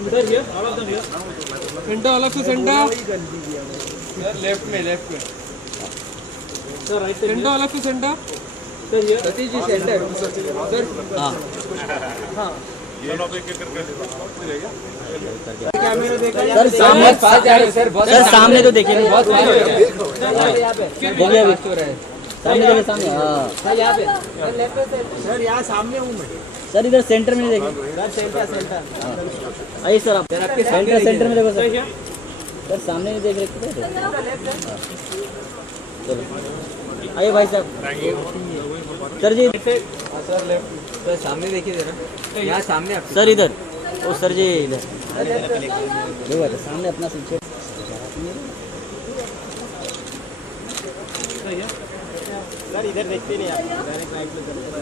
Sir, here, all of them here. Center, all of you center. Left में. Sir, right side Center, here. all of you center. Sir, here. हाँ sir सामने sir सामने तो देखिए नहीं Sir, here. यहाँ पे देखिए अभी सामने देखिए सामने हाँ सर यहाँ पे सर यहाँ सामने हूँ मैं सर इधर सेंटर में देखिए सर सेंटर आइए सर आप सेंटर में देखो Sir, सर here. सर सामने नहीं देख रहे थे चलो आइए भाई साहब सर जी Right side. सर सामने देखिए जरा यहाँ सामने आप सर इधर ओ सर जी इधर देखो सामने अपना सूचिए Sir, here. सर इधर देखते नहीं आप डायरेक्ट राइट में चले जाते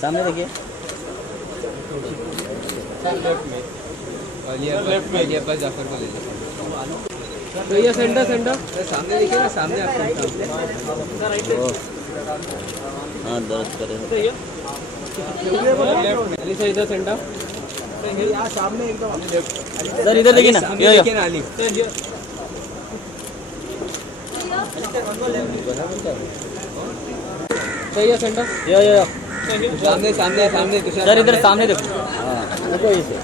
सामने देखिए लेफ्ट में ये पर जाकर के देखिए Sir, here center. सामने सामने आप Sir, right side. ओ हाँ दर्द करे Sir, here. Sir, इधर center. Sir, here. यहाँ सामने एकदम सर इधर देखिए ना यो Sir, here. Sir, here center. Yo Sir, here. सामने सर इधर सामने देखो हाँ देखो इसे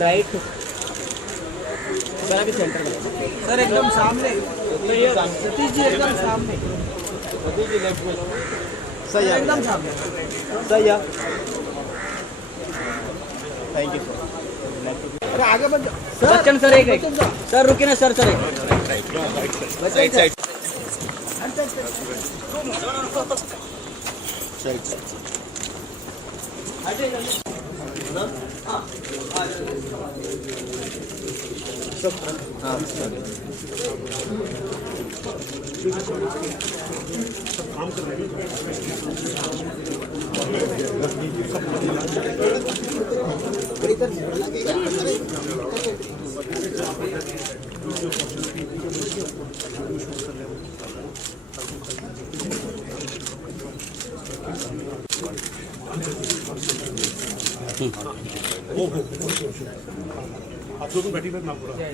राइट सर अभी सेंटर में सर एकदम सामने Sir, here. सर यहाँ सर यहाँ थैंक यू सर अरे आगे बच जाओ बच्चन सर एक सर रुकिए ना सर एक बच्चन सर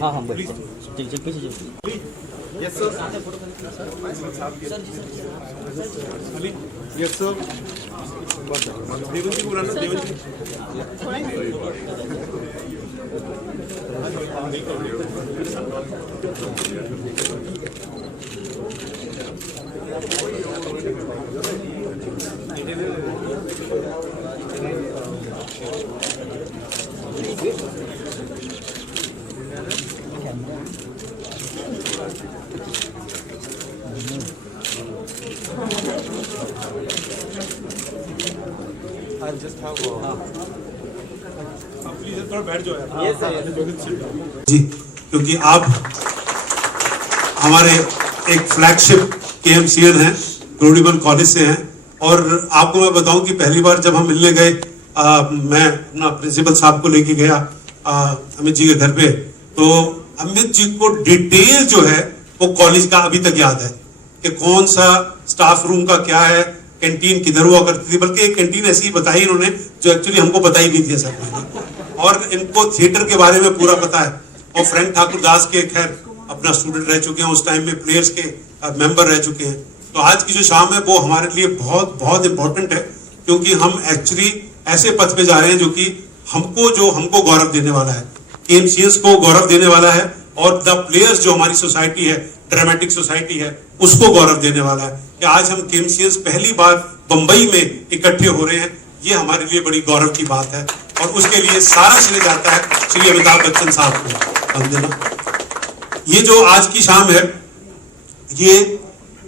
हाँ हाँ हाँ बोलिए चल पीछे चल Yes, sir. Yes, sir. One second. Devanji, बोला ना Devanji. जी क्योंकि आप हमारे एक फ्लैगशिप केएमसीएन हैं, ग्लोरीबल कॉलेज से हैं और आपको मैं बताऊं कि पहली बार जब हम मिलने गए मैं अपना प्रिंसिपल साहब को लेके गया अमित जी के घर पे, तो अमित जी को डिटेल जो है वो कॉलेज का अभी तक याद है कि कौन सा स्टाफ रूम का क्या है, कैंटीन किधर हुआ करती थी, बल्कि एक कैंटीन ऐसी बताई इन्होंने जो एक्चुअली हमको पता ही नहीं थी सर। और इनको थिएटर के बारे में पूरा पता है और फ्रैंक ठाकुर दास के खैर अपना स्टूडेंट रह चुके हैं, उस टाइम में प्लेयर्स के मेंबर रह चुके हैं। तो आज की जो शाम है वो हमारे लिए बहुत बहुत इंपॉर्टेंट है क्योंकि हम एक्चुअली ऐसे पथ पे जा रहे हैं जो कि हमको गौरव देने वाला है, केएमसीएस को गौरव देने वाला है और द प्लेयर्स जो हमारी सोसाइटी है, ड्रामेटिक सोसाइटी है, उसको गौरव देने वाला है कि आज हम केएमसीएस पहली बार बंबई में इकट्ठे हो रहे हैं। ये हमारे लिए बड़ी गौरव की बात है और उसके लिए सारा श्रेय जाता है श्री अमिताभ बच्चन साहब को। ये जो आज की शाम है ये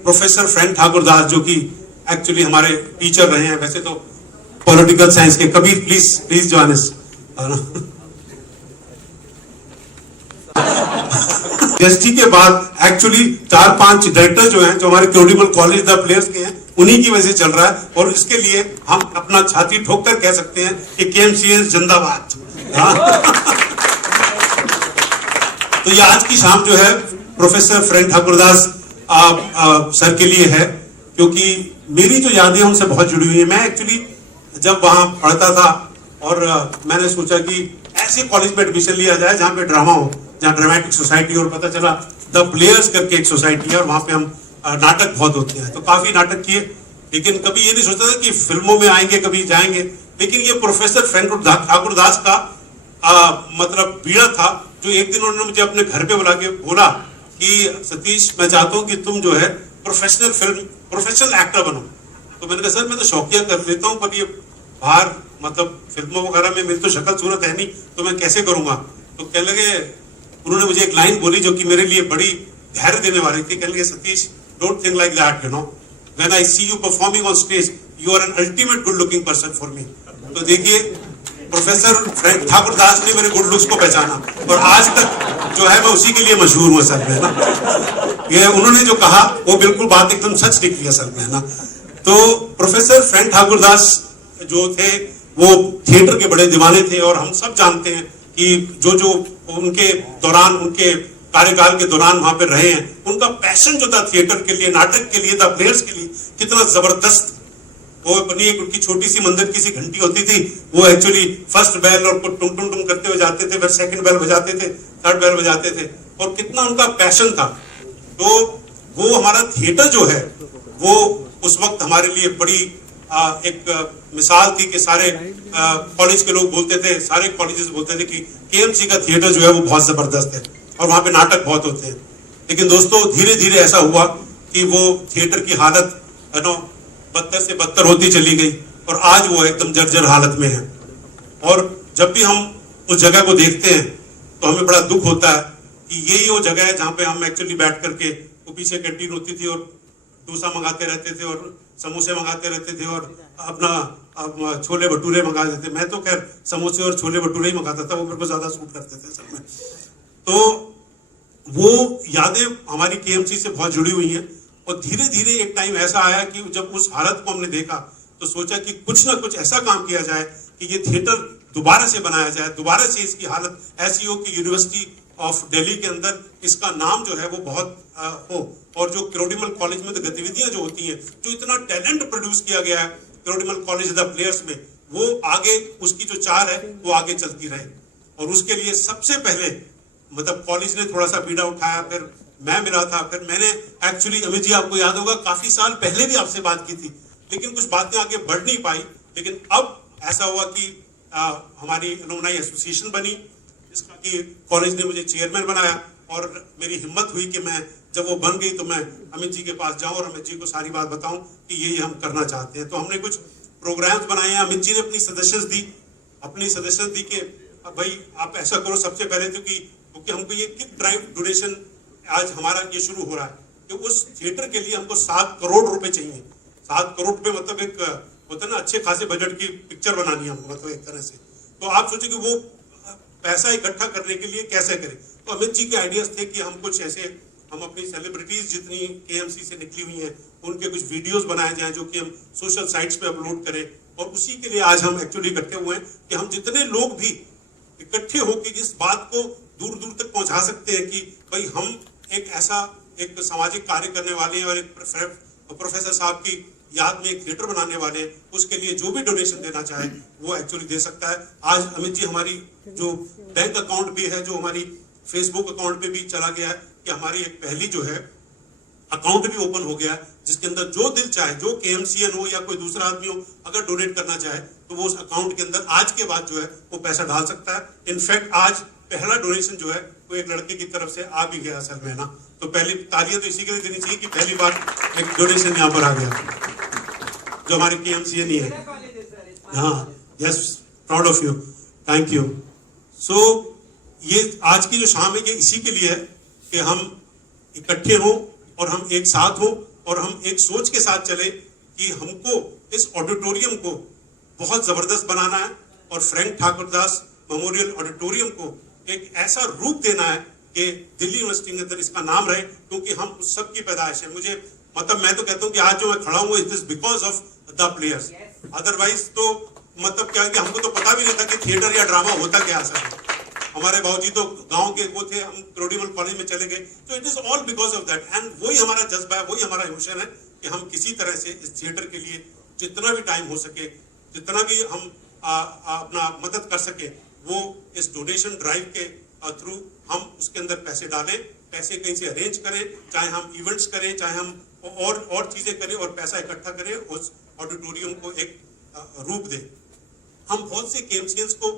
प्रोफेसर फ्रैंक ठाकुर दास जो कि एक्चुअली हमारे टीचर रहे हैं, वैसे तो पॉलिटिकल साइंस के, Kabir please join us. ST के बाद एक्चुअली 4-5 डायरेक्टर जो हैं जो हमारे ग्लोरीबल कॉलेज द प्लेयर्स के हैं उन्हीं की वजह से चल रहा है और इसके लिए हम अपना छाती ठोक कर कह सकते हैं कि केएमसीएस जिंदाबाद। तो ये आज की शाम जो है professor Frank Thakur Das sir के लिए है क्योंकि मेरी जो यादें उनसे बहुत जुड़ी हुई है। मैं एक्चुअली जब वहां पढ़ता था और मैंने सोचा कि ऐसे कॉलेज में एडमिशन लिया जाए जहां पे ड्रामा हो, जहां ड्रामेटिक सोसाइटी, और पता चला द प्लेयर्स करके एक सोसाइटी है और वहां पे हम नाटक बहुत होते हैं, तो काफी नाटक किए। लेकिन कभी ये नहीं सोचता था कि फिल्मों में आएंगे, कभी जाएंगे। लेकिन ये प्रोफेसर फ्रैंक ठाकुर दास का मतलब बीड़ा था, जो एक दिन उन्होंने मुझे अपने घर पे बुला के बोला कि सतीश, मैं चाहता हूं कि तुम जो है प्रोफेशनल एक्टर बनो। तो मैंने कहा सर मैं तो शौकिया कर लेता हूं, पर ये बाहर मतलब फिल्मों वगैरह में मेरी तो शक्ल सूरत है नहीं, तो मैं कैसे करूंगा। तो कहने लगे, उन्होंने मुझे एक लाइन बोली जो कि मेरे लिए बड़ी धैर्य देने वाली थी। कहने लगे, Satish, don't think like that, you know, when I see you performing on stage, you are an ultimate good looking person for me. तो देखिए, प्रोफेसर फ्रैंक ठाकुर दास ने मेरे गुड लुक्स को पहचाना और आज तक जो है मैं उसी के लिए मशहूर हूं असल में, है ना। ये उन्होंने जो कहा वो बिल्कुल बात एकदम सच निकली असल में, है ना। तो प्रोफेसर फ्रैंक ठाकुर दास जो थे वो थिएटर के बड़े दीवाने थे और हम सब जानते हैं कि जो उनके दौरान, उनके कार्यकाल के दौरान वहां पे रहे हैं, उनका पैशन जो था थिएटर के लिए, नाटक के लिए, द प्लेयर्स के लिए, कितना जबरदस्त। वो अपनी एक उनकी छोटी सी मंदिर की सी घंटी होती थी, वो एक्चुअली फर्स्ट बेल और टुंग टुंग टुंग करते हुए जाते थे, फिर सेकंड बेल बजाते थे, थर्ड बेल बजाते थे, और कितना उनका पैशन था। तो वो हमारा थिएटर जो है वो उस वक्त हमारे लिए बड़ी एक मिसाल थी कि सारे कॉलेज के लोग बोलते थे, सारे कॉलेजेस बोलते थे कि केएमसी का थिएटर जो है वो बहुत जबरदस्त है और वहां पे नाटक बहुत होते हैं। लेकिन दोस्तों, धीरे धीरे ऐसा हुआ कि वो थिएटर की हालत बदतर से बदतर होती चली गई और आज वो एकदम जर्जर हालत में है। और जब भी हम उस जगह को देखते हैं तो हमें बड़ा दुख होता है कि यही वो जगह है जहां पे हम एक्चुअली बैठ करके, वो पीछे कैंटीन होती थी और डोसा मंगाते रहते थे और समोसे मंगाते रहते थे और अपना छोले भटूरे मंगाते थे। मैं तो खैर समोसे और छोले भटूरे ही मंगाता था, वो मेरे को ज्यादा सूट करते थे सब में। तो वो यादें हमारी केएमसी से बहुत जुड़ी हुई हैं। और धीरे धीरे एक टाइम ऐसा आया कि जब उस हालत को हमने देखा तो सोचा कि कुछ ना कुछ ऐसा काम किया जाए कि ये थिएटर दोबारा से बनाया जाए, दोबारा से इसकी हालत ऐसी हो कि यूनिवर्सिटी ऑफ दिल्ली के अंदर इसका नाम जो है वो बहुत हो, और जो क्रोडिमल कॉलेज में गतिविधियां जो होती हैं, जो इतना टैलेंट प्रोड्यूस किया गया है क्रोडिमल कॉलेज द प्लेयर्स में, वो आगे उसकी जो चार है वो आगे चलती रहे। और उसके लिए सबसे पहले मतलब कॉलेज ने थोड़ा सा बीड़ा उठाया, फिर मैं मिला था, फिर मैंने एक्चुअली, अमित जी आपको याद होगा काफी साल पहले भी आपसे बात की थी, लेकिन कुछ बातें आगे बढ़ नहीं पाई। लेकिन अब ऐसा हुआ कि हमारी अलुमनाई एसोसिएशन बनी, जिसका कि कॉलेज ने मुझे चेयरमैन बनाया और मेरी हिम्मत हुई कि मैं जब वो बन गई तो मैं अमित जी के पास जाऊं और अमित जी को सारी बात बताऊं कि ये हम करना चाहते हैं। तो हमने कुछ प्रोग्राम्स बनाए हैं। अमित जी ने अपनी सजेशन दी कि भाई आप ऐसा करो सबसे पहले तो क्योंकि हमको ये किक ड्राइव डोनेशन आज हमारा ये शुरू हो रहा है कि उस थिएटर के लिए हमको 7 करोड़ रुपए चाहिए। 7 करोड़ रुपए मतलब एक होता है ना, अच्छे खासे बजट की पिक्चर बनानी है हमको, मतलब एक तरह से। तो आप सोचिए कि वो पैसा इकट्ठा करने के लिए कैसे करें। तो अमित जी के आइडियाज थे कि हम कुछ ऐसे, हम अपनी सेलिब्रिटीज जितनी केएमसी से निकली हुई हैं उनके कुछ वीडियोस बनाए जाएं जो कि हम सोशल साइट्स पे अपलोड करें। और उसी के लिए आज हम एक्चुअली इकट्ठे हुए हैं कि हम जितने लोग भी इकट्ठे होकर इस बात को दूर दूर तक पहुंचा सकते हैं कि भाई हम एक ऐसा एक सामाजिक कार्य करने वाले हैं और एक प्रोफेसर साहब की याद में एक थिएटर बनाने वाले हैं, उसके लिए जो भी डोनेशन देना चाहे वो एक्चुअली दे सकता है। आज अमित जी हमारी जो बैंक अकाउंट भी है, जो हमारी फेसबुक अकाउंट पे भी चला गया है कि हमारी एक पहली जो है अकाउंट भी ओपन हो गया है, जिसके अंदर जो दिल चाहे, जो केएमसीएन हो या कोई दूसरा आदमी हो, अगर डोनेट करना चाहे तो वो उस अकाउंट के अंदर आज के बाद जो है वो पैसा डाल सकता है। इनफैक्ट आज पहला डोनेशन जो है वो एक लड़के की तरफ से आ भी गया सर में ना, तो पहली तालियां तो इसी के लिए देनी चाहिए कि पहली बार एक डोनेशन यहाँ पर आ गया जो हमारे केएमसीएन ही है। हाँ, yes, proud of you, thank you. So ये आज की जो शाम है ये इसी के लिए है कि हम इकट्ठे हों और हम एक साथ हों और हम एक सोच के साथ चले कि हमको इस ऑडिटोरियम को बहुत जबरदस्त बनाना है और Frank Thakur Das memorial auditorium को एक ऐसा रूप देना है कि दिल्ली यूनिवर्सिटी के अंदर इसका नाम रहे, क्योंकि हम उस सब की पैदाइश है। मुझे मतलब मैं तो कहता हूँ कि आज जो मैं खड़ा हूँ it is because of the players. Otherwise तो मतलब क्या है कि हमको तो पता भी नहीं था कि थिएटर या ड्रामा होता क्या सर। हमारे बाबूजी तो गांव के वो थे, हम क्रोडिमल कॉलेज में चले गए, तो it is all because of that. And वही हमारा जज्बा है, वही हमारा इमोशन है कि हम किसी तरह से इस थिएटर के लिए जितना भी टाइम हो सके, जितना भी हम अपना मदद कर सके, वो इस डोनेशन ड्राइव के थ्रू हम उसके अंदर पैसे डालें, पैसे कहीं से अरेंज करें, चाहे हम इवेंट्स करें, चाहे हम और चीजें करें और पैसा इकट्ठा करें, उस ऑडिटोरियम को एक रूप दें। हम बहुत से केएमसीएंस को,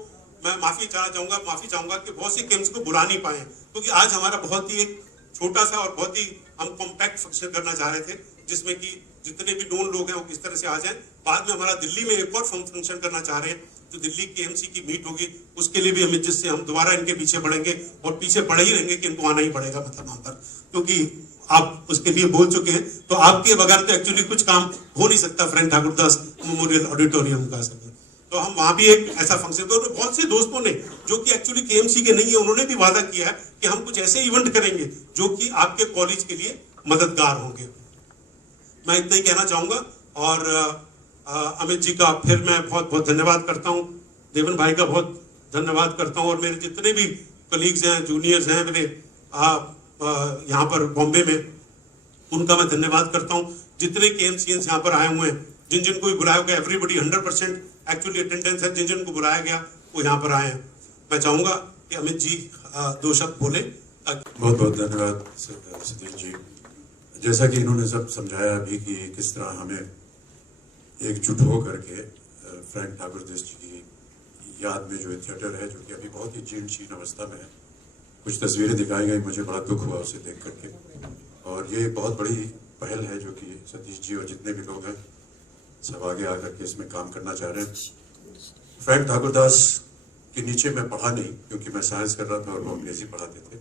मैं माफी चाहूंगा कि बहुत से केएमसी को बुला नहीं पाए, क्योंकि आज हमारा बहुत ही एक छोटा सा और बहुत ही हम कॉम्पैक्ट फंक्शन करना चाह रहे थे, जिसमें कि जितने भी नोन लोग हैं वो किस तरह से आ जाएं। बाद में हमारा दिल्ली में एक और फंक्शन करना चाह रहे हैं, जो दिल्ली केएमसी की मीट होगी, उसके लिए भी हमें, जिससे हम दोबारा इनके पीछे बढ़ेंगे और पीछे पड़े ही रहेंगे कि इनको आना ही पड़ेगा, मतलब वहां पर, क्योंकि आप उसके लिए बोल चुके हैं। तो आपके बगैर तो एक्चुअली कुछ काम हो नहीं सकता फ्रेंड ठाकुरदास मेमोरियल ऑडिटोरियम का। तो हम वहां भी एक ऐसा फंक्शन, तो बहुत से दोस्तों ने जो कि एक्चुअली केएमसी के नहीं है, उन्होंने भी वादा किया है कि हम कुछ ऐसे इवेंट करेंगे जो कि आपके कॉलेज के लिए मददगार होंगे। मैं इतना ही कहना चाहूंगा और अमित जी का फिर मैं बहुत बहुत धन्यवाद करता हूं, देवन भाई का बहुत धन्यवाद करता हूं, और मेरे जितने भी कलीग्स हैं, जूनियर्स हैं मेरे यहाँ पर बॉम्बे में, उनका मैं धन्यवाद करता हूं। जितने केएमसीएंस यहाँ पर आए हुए हैं, जिन जिनको भी बुलाया गया, एवरीबडी 100% एक्चुअली अटेंडेंस है, जिन जिनको बुलाया गया वो यहाँ पर आए हैं। मैं चाहूंगा कि अमित जी 2 शब्द बोले। बहुत बहुत धन्यवाद सतीश जी। जैसा कि इन्होंने सब समझाया अभी कि किस तरह हमें एकजुट हो करके फ्रैंक ठाकुरदास जी की याद में जो थिएटर है, जो कि अभी बहुत ही जीर्ण शीर्ण अवस्था में है, कुछ तस्वीरें दिखाई गई, मुझे बड़ा दुख हुआ उसे देख करके, और ये एक बहुत बड़ी पहल है जो कि सतीश जी और जितने भी लोग हैं सब आगे आकर के इसमें काम करना चाह रहे हैं। फ्रैंक ठाकुरदास के नीचे मैं पढ़ा नहीं, क्योंकि मैं साइंस कर रहा था और वो अंग्रेजी पढ़ाते थे,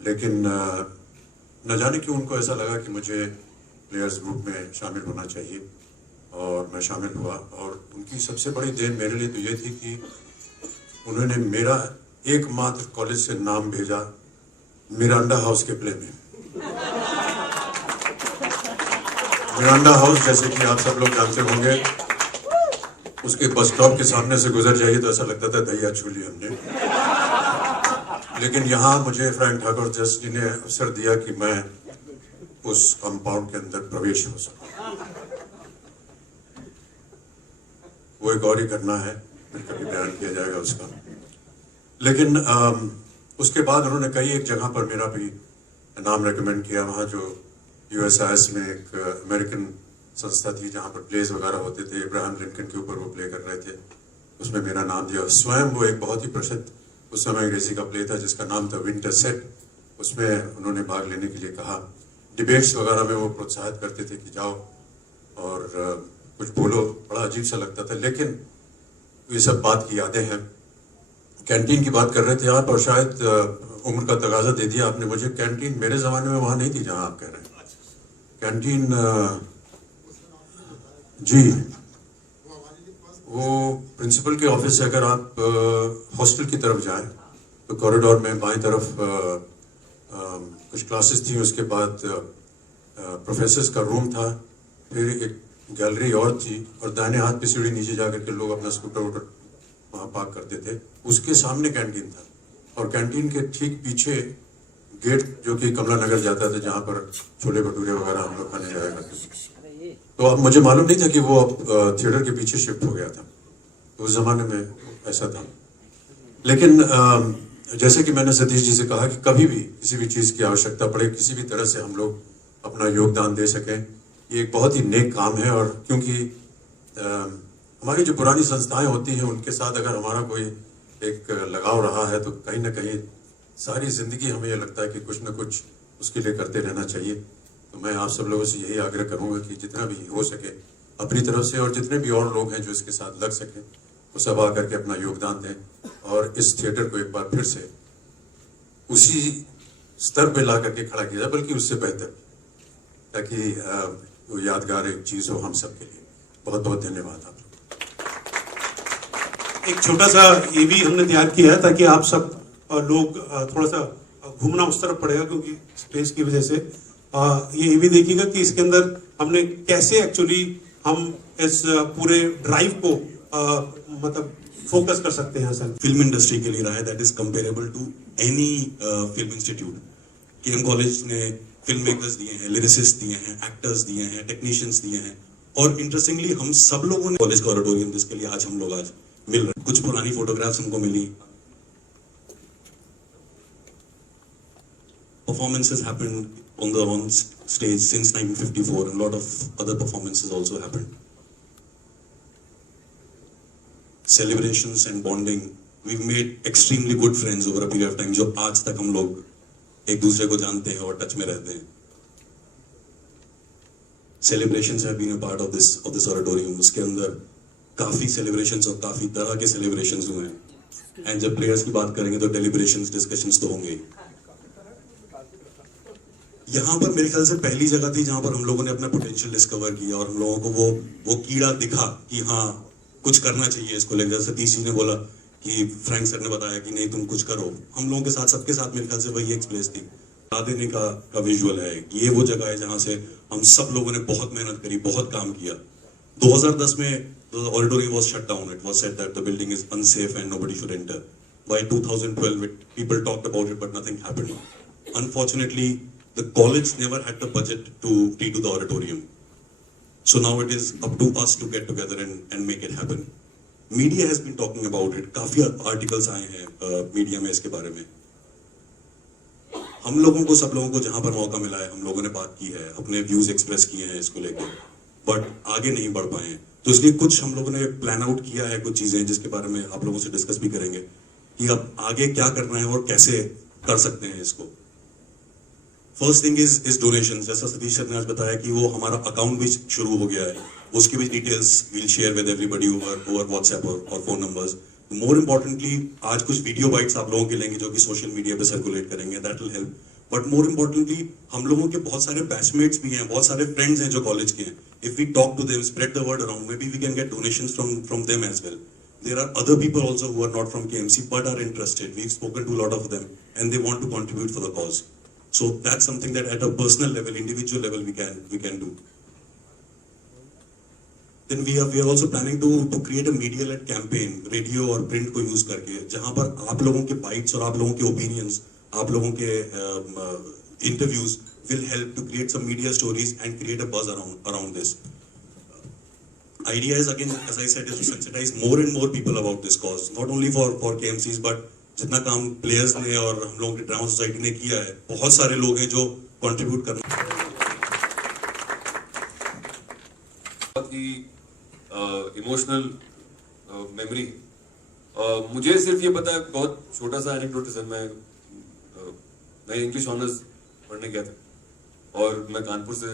लेकिन न जाने क्यों उनको ऐसा लगा कि मुझे प्लेयर्स ग्रुप में शामिल होना चाहिए, और मैं शामिल हुआ। और उनकी सबसे बड़ी देन मेरे लिए तो ये थी कि उन्होंने मेरा एकमात्र कॉलेज से नाम भेजा मिरांडा हाउस के प्ले में। मिरांडा हाउस, जैसे कि आप सब लोग जानते होंगे, उसके बस स्टॉप के सामने से गुजर जाइए तो ऐसा लगता था दहिया छू ली हमने। लेकिन यहाँ मुझे फ्रैंक ठाकुरदास जी ने अवसर दिया कि मैं उस कंपाउंड के अंदर प्रवेश हो सकूं। वो एक और ही करना है, फिर कभी बयान किया जाएगा उसका। लेकिन उसके बाद उन्होंने कई एक जगह पर मेरा भी नाम रेकमेंड किया। वहाँ जो यूएसआईएस में एक अमेरिकन संस्था थी जहाँ पर प्लेज वगैरह होते थे, इब्राहिम लिंकन के ऊपर वो प्ले कर रहे थे, उसमें मेरा नाम दिया। स्वयं वो एक बहुत ही प्रसिद्ध उस समय अंग्रेजी का प्ले था जिसका नाम था विंटर सेट, उसमें उन्होंने भाग लेने के लिए कहा। डिबेट्स वगैरह में वो प्रोत्साहित करते थे कि जाओ और कुछ बोलो, बड़ा अजीब सा लगता था, लेकिन ये सब बात की यादें हैं। कैंटीन की बात कर रहे थे आप, और शायद उम्र का तगाजा दे दिया आपने मुझे। कैंटीन मेरे जमाने में वहां नहीं थी जहां आप कह रहे हैं। कैंटीन जी, वो प्रिंसिपल के ऑफिस से अगर आप हॉस्टल की तरफ जाएं तो कॉरिडोर में बाईं तरफ कुछ क्लासेस थी, उसके बाद प्रोफेसर्स का रूम था, फिर एक गैलरी और थी, और दाहिने हाथ पे सीढ़ी नीचे जाकर के लोग अपना स्कूटर वूटर वहां पार्क करते थे। उसके सामने कैंटीन था, और कैंटीन के ठीक पीछे गेट जो कि कमला नगर जाता था, जहां पर छोले भटूरे वगैरह हम लोग खाने जाया करते थे। तो अब मुझे मालूम नहीं था कि वो अब थिएटर के पीछे शिफ्ट हो गया था, तो उस जमाने में ऐसा था। लेकिन जैसे कि मैंने सतीश जी से कहा कि कभी भी किसी भी चीज की आवश्यकता पड़े, किसी भी तरह से हम लोग अपना योगदान दे सकें, ये एक बहुत ही नेक काम है। और क्योंकि हमारी जो पुरानी संस्थाएं होती हैं उनके साथ अगर हमारा कोई एक लगाव रहा है, तो कहीं ना कहीं सारी जिंदगी हमें यह लगता है कि कुछ ना कुछ उसके लिए करते रहना चाहिए। तो मैं आप सब लोगों से यही आग्रह करूंगा कि जितना भी हो सके अपनी तरफ से, और जितने भी और लोग हैं जो इसके साथ लग सकें, वो सब आकर के अपना योगदान दें, और इस थिएटर को एक बार फिर से उसी स्तर पे ला करके खड़ा किया जाए, बल्कि उससे बेहतर, ताकि वो यादगार एक चीज हो हम सबके लिए। बहुत बहुत धन्यवाद आप। एक छोटा सा ये भी हमने तैयार किया है ताकि आप सब लोग थोड़ा सा घूमना उस तरफ पड़ेगा, क्योंकि स्पेस की वजह से ये भी देखिएगा कि इसके अंदर हमने कैसे एक्चुअली हम इस पूरे ड्राइव को मतलब फोकस कर सकते हैं। सर, फिल्म इंडस्ट्री के लिए रहा है, that is comparable to any film institute. KM college ने फिल्म मेकर्स दिए हैं, लिरिसिस्ट दिए हैं, एक्टर्स दिए हैं, टेक्नीशियंस दिए हैं, और इंटरेस्टिंगली हम सब लोगों ने कॉलेज का ऑडिटोरियम जिसके लिए आज हम लोग आज मिल रहे हैं, कुछ पुरानी फोटोग्राफ्स हमको मिली. Performances happened on stage since 1954, and a lot of other performances also happened. Celebrations and bonding. We've made extremely good friends over a period of time. जो आज तक हम लोग एक दूसरे को जानते हैं और टच में रहते हैं. Celebrations have been a part of this auditorium. उसके अंदर काफी celebrations और काफी तरह के celebrations हुए हैं. And जब players की बात करेंगे तो deliberations, discussions तो होंगे. यहाँ पर मेरे ख्याल से पहली जगह थी जहां पर हम लोगों ने अपना पोटेंशियल डिस्कवर किया और हम लोगों को वो कीड़ा दिखा कि हाँ कुछ करना चाहिए इसको लेकर. सतीश जी ने बोला कि फ्रैंक सर ने बताया कि नहीं तुम कुछ करो. हम लोगों के साथ सबके साथ मेरे ख्याल से वही एक प्लेस थी. देने का विजुअल है कि ये वो जगह है जहां से हम सब लोगों ने बहुत मेहनत करी, बहुत काम किया. 2010 में the auditorium was shut down. It was said that the building is unsafe and nobody should enter. By 2012, people talked about it, but nothing happened. Unfortunately, the college never had the budget to redo the auditorium. So now it is up to us to get together and make it happen. Media has been talking about it. काफी articles आए हैं media में इसके बारे में. हम लोगों को, सब लोगों को जहां पर मौका मिला है हम लोगों ने बात की है, अपने व्यूज एक्सप्रेस किए हैं इसको लेकर, बट आगे नहीं बढ़ पाए हैं. तो इसलिए कुछ हम लोगों ने प्लान आउट किया है, कुछ चीजें जिसके बारे में आप लोगों से डिस्कस भी करेंगे कि अब आगे क्या करना है और कैसे कर सकते हैं इसको. First thing is donation. जैसा सतीश सर ने आज बताया कि वो हमारा अकाउंट भी शुरू हो गया है, उसकी भी details will share with everybody over WhatsApp और फोन नंबर्स. मोर इम्पोर्टेंटली आज कुछ वीडियो बाइट्स आप लोगों के लेंगे जो कि सोशल मीडिया पे सर्कुलेट करेंगे, that will help. But more importantly हम लोगों के बहुत सारे बैचमेट्स भी हैं, बहुत सारे फ्रेंड्स हैं जो कॉलेज के हैं. If we talk to them, spread the word around, maybe we can get donations from them as well. There are other people also who are not from KMC but are interested. We've spoken to a lot of them and they want to contribute for the cause. So that's something that at a personal level, individual level, we can do. Then we are also planning to create a media-led campaign, radio और print को use करके, जहां पर आप लोगों के bites और आप लोगों के opinions, आप लोगों के interviews will help to create some media stories and create a buzz around this. Idea is again, as I said, is to sensitize more and more people about this cause, not only for KMCs but जितना काम players ने और हम लोगों की drama society ने किया है, बहुत सारे लोग हैं जो कंट्रीब्यूट करना. Emotional memory. मुझे सिर्फ ये पता है, बहुत छोटा सा एनेक्डोट है. मैं इंग्लिश ऑनर्स पढ़ने गया था और मैं कानपुर से,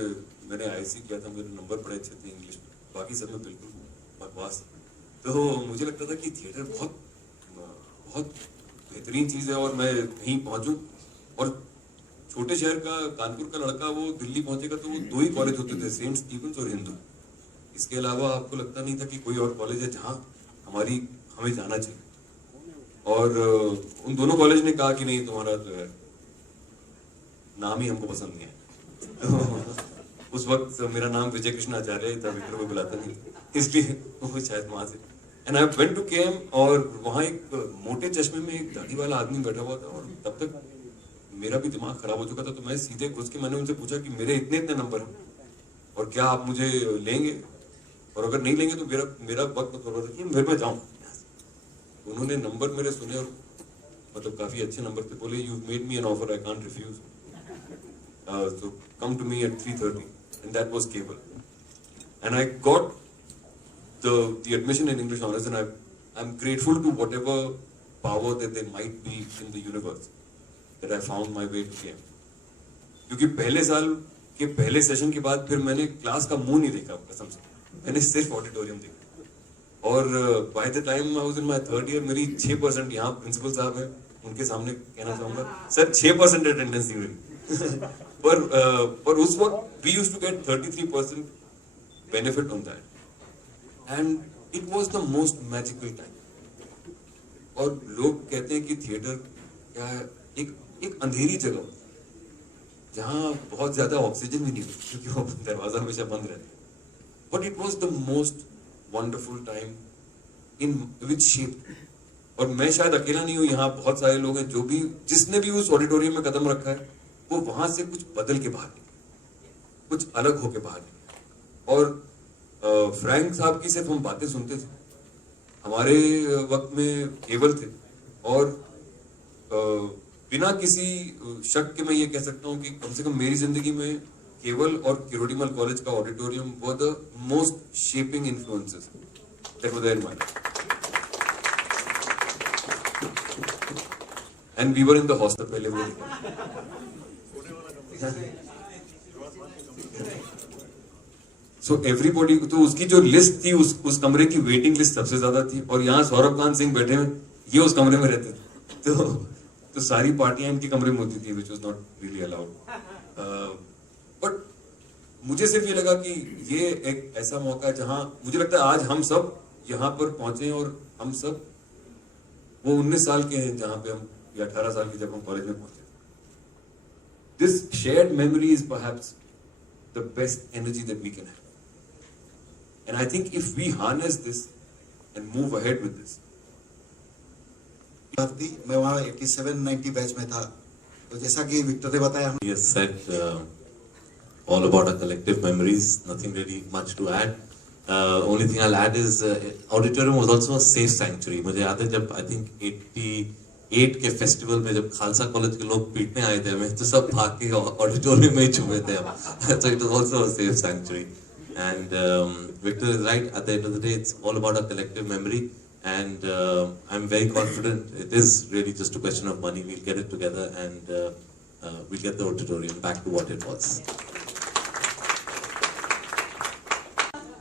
मैंने आईसी किया था, मेरे नंबर बड़े अच्छे थे इंग्लिश में, बाकी सब में बिल्कुल बकवास. तो मुझे लगता था कि थिएटर बहुत बेहतरीन चीज है और मैं कहीं पहुंचूं. और छोटे शहर का, कानपुर का लड़का वो दिल्ली पहुंचेगा तो वो 2 ही कॉलेज होते थे, सेंट स्टीफेंस और हिंदू. इसके अलावा आपको लगता नहीं था कि कोई और कॉलेज है जहां हमें जाना चाहिए. और उन दोनों कॉलेज ने कहा कि नहीं, तुम्हारा जो है नाम ही हमको पसंद नहीं है. उस वक्त मेरा नाम विजय कृष्ण आचार्य था, विक्टर को बुलाता नहीं, इसलिए वो शायद वहां से. And I went to KM और वहां एक मोटे चश्मे में एक दाढ़ी वाला आदमी बैठा हुआ था और तब तक मेरा भी दिमाग खराब हो चुका था. तो मैं सीधे घुस के मैंने उनसे पूछा कि मेरे इतने नंबर हैं और क्या आप मुझे लेंगे, और अगर नहीं लेंगे तो मेरा वक्त बर्बाद रखिए, फिर मैं जाऊं. उन्होंने नंबर मेरे सुने और मतलब काफी अच्छे नंबर थे. बोले you made me an offer, I can't refuse, so come to me at 3:30, and that was cable. And I got the admission in English honors, and I'm grateful to whatever power that there might be in the universe that I found my way to KM. क्योंकि पहले साल के पहले session के बाद फिर मैंने class का मुंह नहीं देखा कसम से, मैंने सिर्फ ऑडिटोरियम देखा. और by the time I was in my 3rd year मेरी 6%, यहाँ प्रिंसिपल साहब हैं उनके सामने कहना चाहूंगा, सर 6% अटेंडेंस थी मेरी. पर उस वक्त we used to get 33% benefit on that, and it was the most magical time. और लोग कहते हैं कि थिएटर क्या है, एक अंधेरी जगह जहां बहुत ज्यादा ऑक्सीजन भी नहीं होती क्योंकि वो दरवाजा हमेशा बंद रहता है. But it was the most wonderful time in which shape. और मैं शायद अकेला नहीं हूं, यहाँ बहुत सारे लोग हैं जो भी, जिसने भी उस ऑडिटोरियम में कदम रखा है वो वहां से कुछ बदल के बाहर निकले, कुछ अलग होके बाहर निकले। और फ्रैंक साहब की सिर्फ हम बातें सुनते थे, हमारे वक्त में केवल थे, और बिना किसी शक के मैं ये कह सकता हूं कि कम से कम मेरी जिंदगी में केवल और किरोड़ीमल कॉलेज का auditorium were the most shaping influences that were there in my life. And we were in the hostel पहले वो सो एवरीबॉडी, तो उसकी जो लिस्ट थी, उस कमरे की वेटिंग लिस्ट सबसे ज्यादा थी। और यहाँ सौरभ कांत सिंह बैठे हुए, ये उस कमरे में रहते थे, तो सारी पार्टियां इनके कमरे में होती थी, which was not really allowed. But मुझे सिर्फ ये लगा कि ये एक ऐसा मौका है जहां मुझे लगता है आज हम सब यहाँ पर पहुंचे हैं, और हम सब वो 19 साल के हैं जहां पे हम, या 18 साल के जब हम कॉलेज में पहुंचे। This shared memory is perhaps the best energy that we can have, and I think if we harness this and move ahead with this. मैं वहां 87-90 बैच में था, तो जैसा कि विक्टर ने बताया, हम Yes, said all about our collective memories. Nothing really much to add. Only thing I'll add is auditorium was also a safe sanctuary. मुझे याद है जब I think 88 के फेस्टिवल में जब खालसा कॉलेज के लोग पीटने आए थे हमें, तो सब भाग के ऑडिटोरियम में ही छुपे थे हम. So it was also a safe sanctuary. And Victor is right. At the end of the day, it's all about our collective memory. And I'm very confident it is really just a question of money. We'll get it together and we'll get the auditorium back to what it was.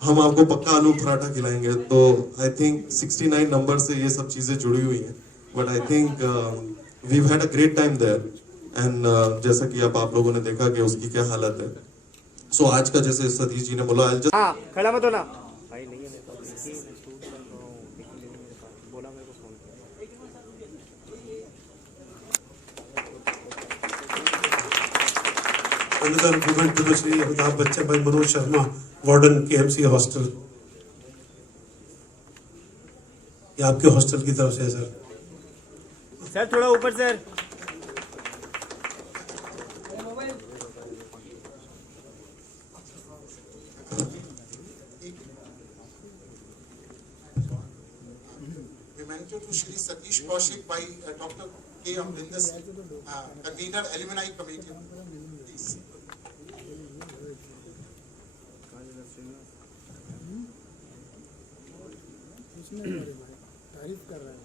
हम आपको पक्का आलू पराठा खिलाएंगे। तो I think 69 number से ये सब चीजें जुड़ी हुई हैं, but I think we had a great time there. And जैसा कि अब आप लोगों ने देखा कि उसकी क्या हालत है। सो आज का जैसे सतीश जी ने बोला, खड़ा मत होना भाई, नहीं है बोला मेरे को फोन किया। श्री अमिताभ बच्चन भाई, Manoj Sharma, warden KMC hostel, ये आपके हॉस्टल की तरफ से है सर। सर थोड़ा ऊपर सर। श्री सतीश कौशिक भाई, डॉक्टर के अमरिंदर, कन्वीनर एलुमनाई कमेटी। उसने हमारे भाई तारीफ कर रहा है।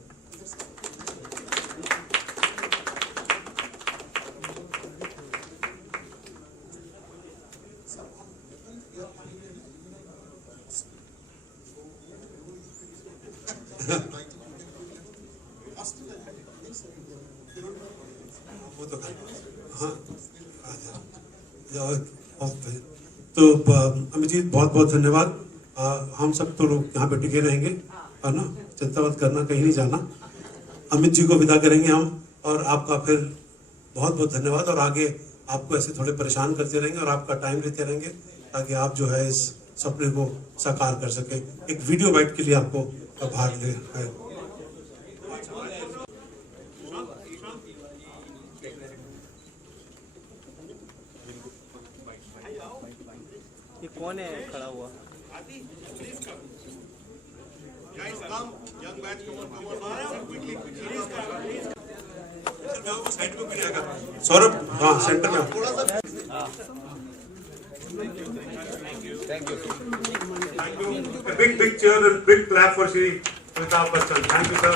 तो अमित जी बहुत बहुत धन्यवाद। हम सब तो लोग यहाँ पे टिके रहेंगे, है ना, चिंता मत करना, कहीं नहीं जाना। अमित जी को विदा करेंगे हम, और आपका फिर बहुत बहुत धन्यवाद। और आगे आपको ऐसे थोड़े परेशान करते रहेंगे और आपका टाइम लेते रहेंगे, ताकि आप जो है इस सपने को साकार कर सके। एक वीडियो बाइट के लिए आपको आभार ले है। ये कौन है खड़ा हुआ? सौरभ, हाँ सेंटर में। Thank you. Big chair, big clap for Shri Amitabh Bachchan. Thank you sir.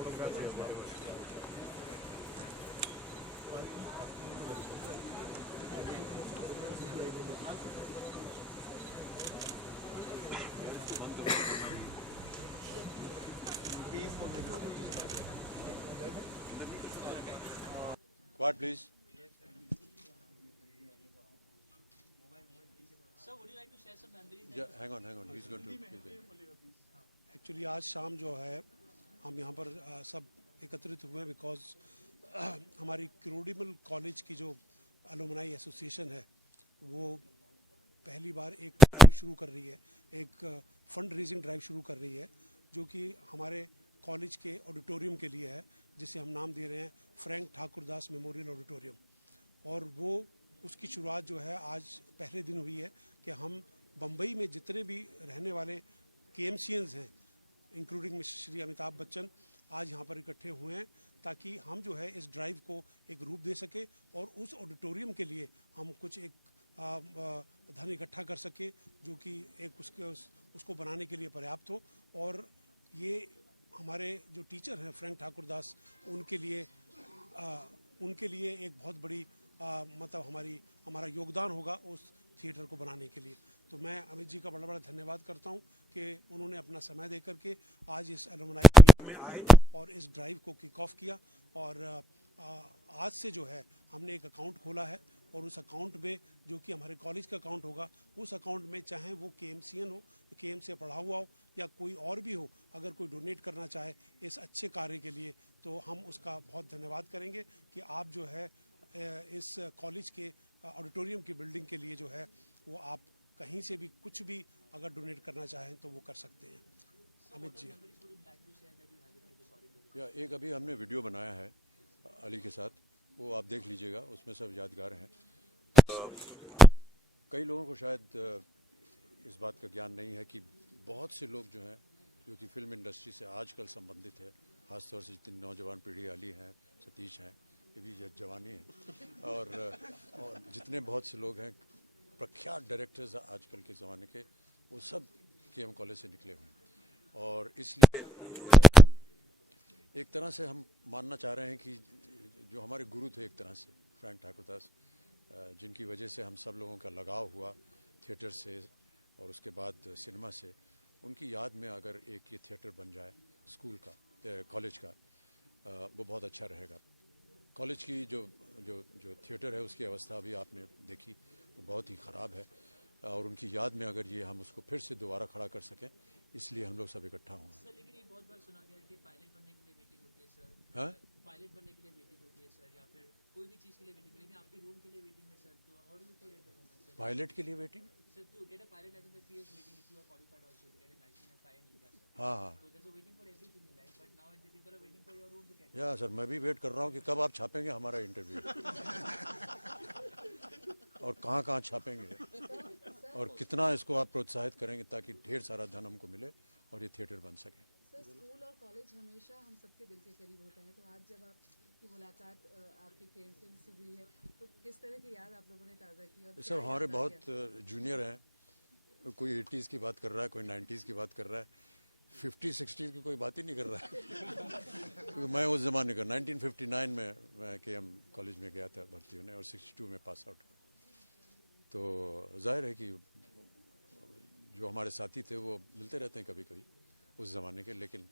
Quiet, please. Sir, would you like to share some memories? Yeah, hang on. He's going to. Actually आज शाम जो है हम यहाँ पर सब एकत्रित हुए बिकॉज हमारी क्रोडिमल कॉलेज की जो अलुमनाई एसोसिएशन है वो पहली बार एक ड्राइव शुरू कर रही है, एक फंड रेजिंग ड्राइव शुरू कर रही है जो कि हमारे कॉलेज के ऑडिटोरियम के लिए है, जिसे हम नाम दे रहे हैं Frank Thakur Das memorial auditorium. और वो उसकी शुरुआत जो है आज पहले दिन हुई है कि हम बम्बई में जितने भी रहने वाले केएमसीएंस हैं इंक्लूडिंग श्री अमिताभ बच्चन आज यहाँ पर इकट्ठे हुए हैं ताकि हम जो है इस ड्राइव को एक रूप दे सके और उस ऑडिटोरियम के लिए हम कुछ एक धन इकट्ठा कर सके जो कि एक उसको बनाने के लिए पर्याप्त हो। और ये हमारे जो टीचर हैं फ्रैंक ठाकुर दास उनके लिए एक बहुत बड़ी मतलब हमारा योगदान होगा उस थिएटर को बनाने के लिए। तो मैं अमित जी का बड़ा बड़ा धन्यवाद करता हूं कि उन्होंने अपना समय देकर के आज इस एलुमनाई में आए और इस ड्राइव को किक ऑफ किया। और आज से जो है हमने एक अकाउंट खोला है और उस अकाउंट में जो कि हमारे कॉलेज का अकाउंट होगा उस अकाउंट में चाहे वो केएमसीएन हो, केएमसी पढ़ा हुआ हो या कोई और भी हो, अगर कोई डोनेट करना चाहे इस अच्छे कार्य के लिए तो हम उसका बहुत धन्यवाद करेंगे कि आप जो है इस कॉलेज के ऑडिटोरियम की बिल्डिंग के लिए जो है वो आप कहीं से भी कुछ भी अगर डोनेट करना चाहें तो वो कर सकते हैं। अमित जी एक अभी हमने वीडियो बनाया है अली के साथ, वो आप देख लीजिएगा, उसमें सब यादगार हैं। कई लोगों को शायद इस बात का ज्ञान नहीं है कि बहुत से लोग जो हैं जो कि फिल्म इंडस्ट्री से आजकल संबंधित है, खासतौर से जितनी नौजवान पीढ़ी अली हैं, सतीश हैं, ये भी जवानी है, और जितने बहुत से लोग हैं प्रख्यात डायरेक्टर्स आजकल के ज़माने के, वो सब केएम कॉलेज से निकले हुए हैं। और इसलिए एक तरह से हम मानना चाह रहे हैं कि जो हमारे गुरु थे एक तरह से फ्रैंक ठाकुर दास, जिनकी वजह से हम सब लोगों का लगाव हुआ थिएटर से और उसके बाद सिनेमा से, उनकी याद में अगर एक ये थिएटर बन जाए स्कूल का, कॉलेज का, वो बहुत अच्छा रहेगा। कॉलेज की जो थिएटर है उसकी अवस्था अभी आपने देखी, वो बहुत ही ख़राब है, और उनकी याद में अगर ये हम उसको फिर से दोबारा खड़ा कर सकें, इसलिए हम लोग सब इकट्ठा हुए हैं। लेकिन ये बहुत बार सुना गया कि पायलट बनने के लिए वेटिंग होती है सर। हाँ, पायलट बनने के लिए वेटिंग होती है सर, या फिर कोई भी चीज़ के लिए वेटिंग, लेकिन आपके रूम के लिए वेटिंग है सर। तो how do you feel at the moment? Pilot के लिए waiting sir, to get a pilot license there is waiting if you are qualified also to get a license in flying India sir. हाँ, तो there is a waiting for everything in life, but now the people are waiting for your room to get. या sir, मैं भी wait कर रहा हूँ कि कब आप छापेंगे हमारा इंटरव्यू और कहाँ छापेंगे और कितना इसको आप प्रोत्साहित करेंगे ताकि ढेर सारा धन हमको मिले और ये थिएटर बन सके। सर, स्कूल और कॉलेज हमेशा हम सबके दिल के करीब होता है, तो आज जब आपकी मुलाकात आपके केएमसीएन से हुई है तो किस तरह की याद आप लोगों ने ताज़ा की? और सब हमारे बहुत जूनियर हैं, कोई 80s की बात कर रहा है, कोई 90s की बात कर रहा है, 50-60 की कोई बात ही नहीं कर रहा है क्योंकि मैं उस ज़माने का 1959 में मैं केएम कॉलेज में गया था भर्ती होने और 62 में पास आउट हुआ। तो जाहिर है कि जो हमारे साथी थे वो मिलते रहते हैं कभी कभी उस ज़माने के, लेकिन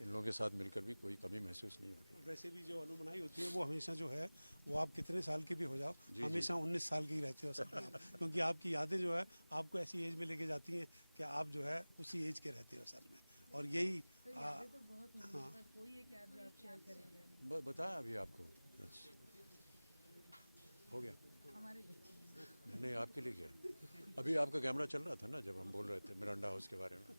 इन लोगों के साथ मिलकर भी कोई कमी महसूस नहीं होती। वैसे भी जो अलुमनाई होती है वो हमेशा जो है वो आप कितने साल के भी हो जाओ हमेशा 19 साल के ही रहते हो सब आप, क्योंकि आपकी यादें जो है आपको ऐसी एज में लेके जाती हैं कि आप जो है उसी एज के रहते हो असल में। और यही बताया अभी आपको, हो गया नहीं आपके लिए क्या, अभी आपका कैमरा चल रहा था ना जब हम बोल रहे थे मिरांडा हाउस के बारे में। अच्छा,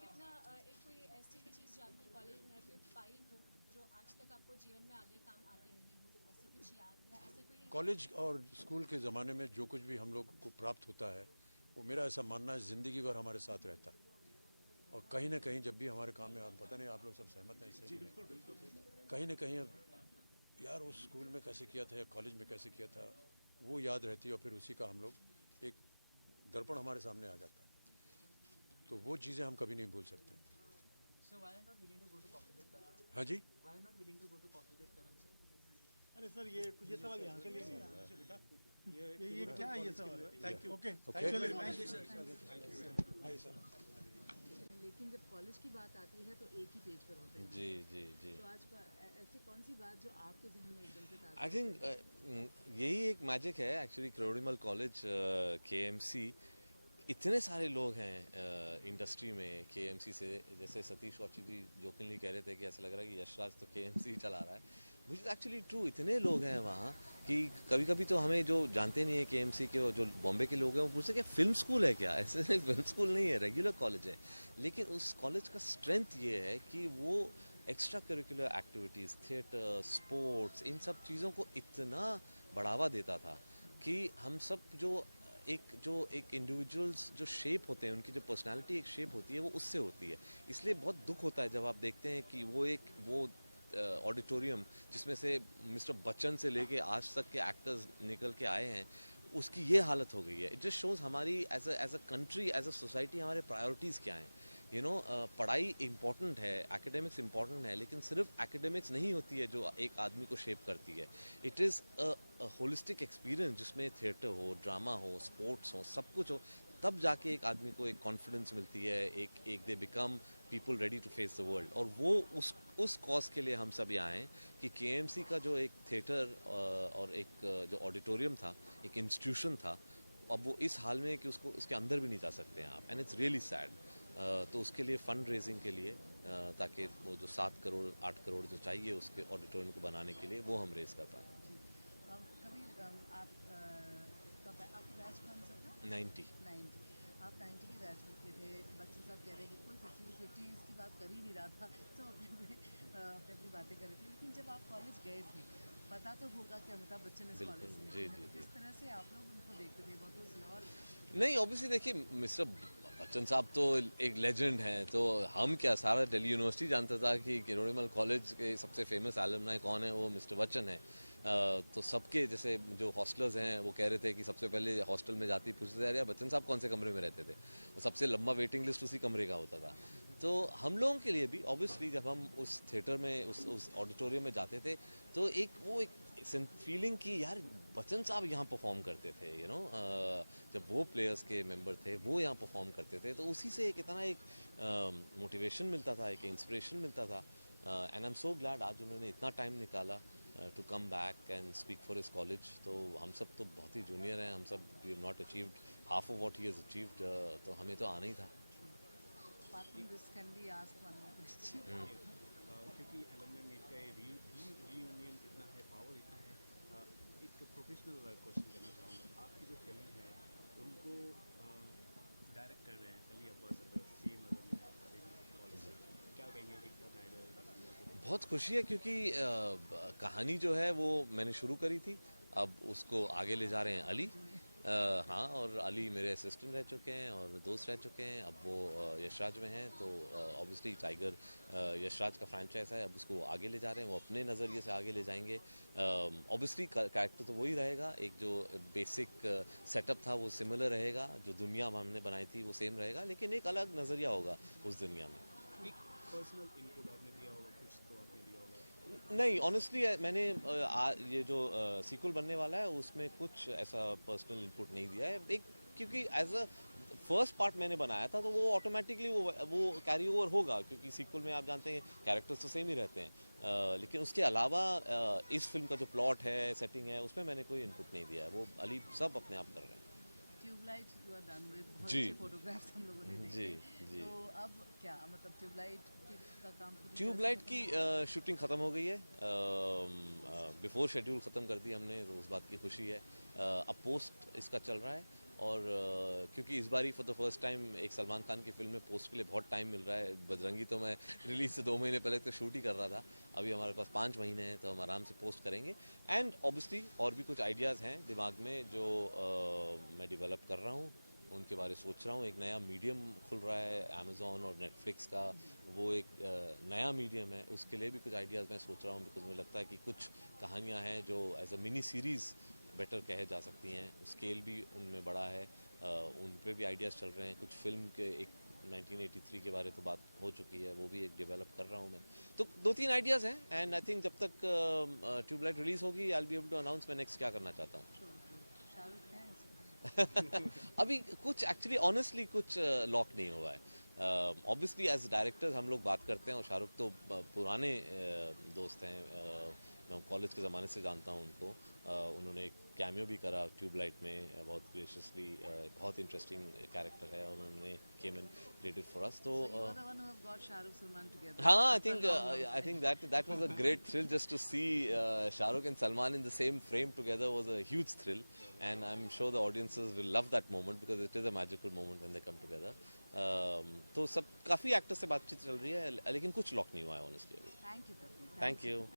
कितना एक कोई ऐसी चीज़ जो आपने कॉलेज में रह पाई हो जो आज तक आपको जीवन में आगे काम आती रही हो, ऐसी कुछ याद या ऐसा कोई? कॉलेज और स्कूल के ज़माने में जो कुछ भी हम लोग को प्राप्त होता है वो मेरा ऐसा मानना है ज़िंदगी भर हमारे साथ रहता है, और कहीं ना कहीं जब भी हमारे काम में, पता नहीं आप लोग सब सहमत हैं इससे, कहीं ना कहीं यार उस स्कूल में कैसे किया था या कॉलेज में कैसे किया था वो याद रहती है, और फिर उसी का हम लोग एक दर्पण हमारे सामने आ जाता है, तो वो चीज़ें हम कभी नहीं भूल सकते। So why are not willing to go to Coffee with Karan? हाँ जी Why are not willing to go to Coffee with Karan, sir? अरे सर ये सवाल यहाँ के लिए नहीं है बेटा, ये क्या है ये सवाल? Thank you, okay Okay. Thank you very Thank much, you, sir. Thank you आइए सर। लेकिन जब कॉलेज की बात आती है तो एक ही पेज पर होते हैं। जी जी जी तो आज ऐसी कौन सी बात जो आपके जहन में एकदम से ताज़ा आई थिंक यही एक मैजिक है एक्चुअली क्रोडिमल कॉलेज KMC। इतने सारे लोग हैं इंडस्ट्री में KMC से, जैसे सतीश कौशिक जी जोकिंगली कह रहे थे कि ऐसा लग रहा है कि यशराज तो KMC चला रहा है, विच इज़ एक्चुअली ट्रू। इतने लोग हैं वहाँ कि कभी कभी तो हमें जो जानते नहीं है KMC के, जो बॉम्बे के लोग हैं, वो पूछते हैं कि फिल्म स्कूल है क्या? ऐसे नहीं, फिल्म स्कूल नहीं है, रेगुलर कॉलेज है। लेकिन उस कॉलेज का स्ट्रेंथ ये है कि वो extra curricular activities, theatre, sports, इन सब चीज़ों को इतना बढ़ावा देता था कि हम सब जो एक इंडिविजुअल्स जो शेप होते हैं, उनकी जो पर्सनालिटी एक शेप होती है, वो उससे होती है। इसलिए बहुत दुख होता है जब आप देखते हैं कि वो ऑडिटोरियम जिसमें से मिस्टर बच्चन से लेके आज तक के एक्टर्स निकल के आए हैं, उसकी ये हालत हो गई है। इट जस्ट शोज हमारी as a country, as a society, हमारे प्रायोरिटीज़ क्या हैं। यू नो, पढ़ाई इम्पॉर्टेंट है, एकेडमिक्स इम्पॉर्टेंट है, लेकिन सिर्फ एकेडमिक्स नहीं होती है जो एक आदमी को शेप करती है। It is a holistic experience जिसमें थिएटर हो, ड्रामा हो, स्पोर्ट्स हो, सब कुछ हो, तब जाके एक आदमी को एक कॉन्फिडेंस मिलती है, एक they become people ready to face the world. और वो उस कॉज के लिए हम सब यहाँ हैं कि KMC का जो एक थिएटर और एक जो ऑडिटोरियम था, एक इंस्टीट्यूशन था, अब वो इस हाल में है कि उसके अंदर भी नहीं जा सकते हैं आप, एंड इट्स रियली सैड। तो उसके लिए फंड रेजिंग के लिए, ताकि वो जो 7 करोड़ 8 करोड़ जो चाहिए उसके ऑडिटोरियम को बनाने के लिए, वो हम रेज कर पाएँ। कभी आपका बैच कौन सा था? 90। आप 90 के बैच में थे। बच्चे सब कह रहे हैं कि कोई 50s की बात कर ही नहीं रहा था, सब अपनी बातें कर रहे थे। लेकिन जब आप कॉलेज गए थे, पता तो होगा कि अमिताभ बच्चन इस कॉलेज में जी, हैं, जी, तो किस तरह से आप लोग उनको देखते थे? बहुत और नहीं, ऑब्वियसली देखिए, मिस्टर बच्चन साहब तो एक लेजेंड हैं, तो हम क्या, सारा दिल्ली यूनिवर्सिटी जानता था कि क्रोडिमल कॉलेज के सबसे फेमस एलुमनाई कौन है, वो मिस्टर बच्चन है। तो सबके, जैसे जो हॉस्टलर्स हैं, वो कह रहे थे कि सबसे पहले हॉस्टल में जाती पूछते थे, यार बच्चन साहब कौन से कमरे में रहते थे, और सबसे लंबा वेटिंग लिस्ट उसी कमरे का होता था। तो हम लोगों के लिए भी ऑब्वियसली जब हम उस थिएटर में, उस ऑडिटोरियम में जाते थे, तो एक फीलिंग कि यार बच्चन साहब यहाँ परफॉर्म करते थे, यू नो, जब वो प्लेयर्स के मेंबर थे, वो यहाँ परफॉर्म करते थे, तो उसी से कितना एक मोटिवेशन मिलता था, एक इंस्पिरेशन मिलता था। And I am so glad आज उन्होंने इतना टाइम निकाला to come back and speak for his college. तो हम सब तो बहुत ही जूनियर हैं, हम सब we have not achieved half of what he has achieved, तो हमें तो आना ही था। क्योंकि एलुमनी मीट का रीयूनियन इतना है, पावर इतना है। एक प्रोफेशनल क्वेश्चन करना चाहूँगा, आपकी जो फिल्म है उनको डायरेक्ट कर रहे हैं अली अब्बास सेम कॉलेज, क्या कहेंगे? बहुत खुशी है क्योंकि कहानी जो है वो मैंने शुरू करी थी, अब उसको आगे ले जा रहे हैं अली। हाँ, और अली मेरे असिस्टेंट रह चुके हैं और दोस्त रह चुके हैं, अब वो यशराज में हैं, तो ऑब्वियसली टाइगर यशराज का फ्रेंचाइज है, अब उसको आगे ले जा रहे हैं, वो अपने नज़रिए से आगे ले जाएंगे। ऑब्वियसली कैरेक्टर तो वही रहेगा, एक जो बेसिक सेटअप था वो सिमिलर रहेगा, जो दुनिया हमने बनाई थी वो सेम रहेगा, लेकिन एक अलग नज़रिया होगा उस दुनिया में। एक पर्सनल इनपुट आपने दिया होगा, कुछ तो आपने दिया होगा? नहीं, ऑनेस्टली मैंने ये जो सीक्वल बनने वाला है उसमें कुछ ऐसा पर्सनल इनपुट नहीं दिया है, एक क्योंकि एज अ फर्स्ट पार्ट मैंने बनाया था, तो वो ऑटोमेटिकली वो कैरी ओवर होगा, क्योंकि सीक्वल में आप जानते हैं कैरेक्टर्स तो सेम ही रहते हैं। लेकिन उसके अलावा इस फिल्म का जो प्लॉट है, सेटिंग है, उसमें मैंने कोई इनपुट नहीं दिया है, वो अली सब अपने आप कर रहे हैं। Tubelight you are done with, बहुत जी, अच्छे फोटोग्राफ्स हम लोगों ने देखे। जी। तो अब क्या मतलब ट्यूबलाइट का काम? ट्यूबलाइट की शूटिंग ख़त्म हो गई है, बिफोर शेड्यूल ख़त्म कर दी हमने, तो उस बात की खुशी है। अब पोस्ट इसका चल रहा है, और क्योंकि इस बारी फॉर द फर्स्ट टाइम एक सलमान खान की फिल्म में पोस्ट के लिए बहुत टाइम मिल रहा है। बजरंगी तो मैं रिलीज से 2 महीने पहले तो शूट ही कर रहा था, अभी हमारे पास 5 महीने हैं, तो हम आराम से पोस्ट करेंगे। एंड ऑब्वियसली और भी कुछ आइडियाज़ हैं दिमाग में जो मैं डेवलप कर रहा हूँ, उनके बारे में सोच रहा हूँ। एक नया मीडियम खुल रहा है अमेज़ॉन और नेटफ्लिक्स का, वो एक नया मीडियम है, उसके लिए भी कुछ आइडियाज़ मैं सोच रहा हूँ, बिकॉज मुझे लगता है कि कुछ कहानियाँ हैं जो as a mini series better कहे जा सकती हैं, स्केल भी उनमें बड़ा है, उन पे भी आइडियाज़ चल रहे हैं। कुछ फिल्म के एक 1983 के बारे तो बात हो चुकी है, वो भी एक डेवलप कर रहा हूँ मैं। तो 2-3 आइडियाज़ हैं एंड आई थिंक जब तक ट्यूबलाइट रिलीज़ होगी I will be able to announce मैं नेक्स्ट क्या करना चाहता हूँ। अभी कुछ एक्चुअली ऑनेस्टली कुछ लॉक नहीं हुआ है। ऑब्वियसली एज डायरेक्टर्स हम लोग बात करते हैं और शाहरुख तो पुराने दोस्त हैं, मैं कॉलेज के ज़माने से जानता हूँ उनको। उन्होंने एक कैमियो भी करा ट्यूबलाइट में बहुत ग्रेशियसली, बहुत इंटरेस्टिंग कैरेक्टर है और उन्होंने came and played it for us. तो हाँ, I think that was a great thrill just to see Shahrukh and Salman in the same frame together was a huge thrill and I am sure the audiences will love that moment because it is a magical moment when they come together. तो सब काफ़ी actors से बातचीत चल रही है लेकिन कुछ लॉक नहीं हुआ है ऑनेस्टली अभी। Thank you.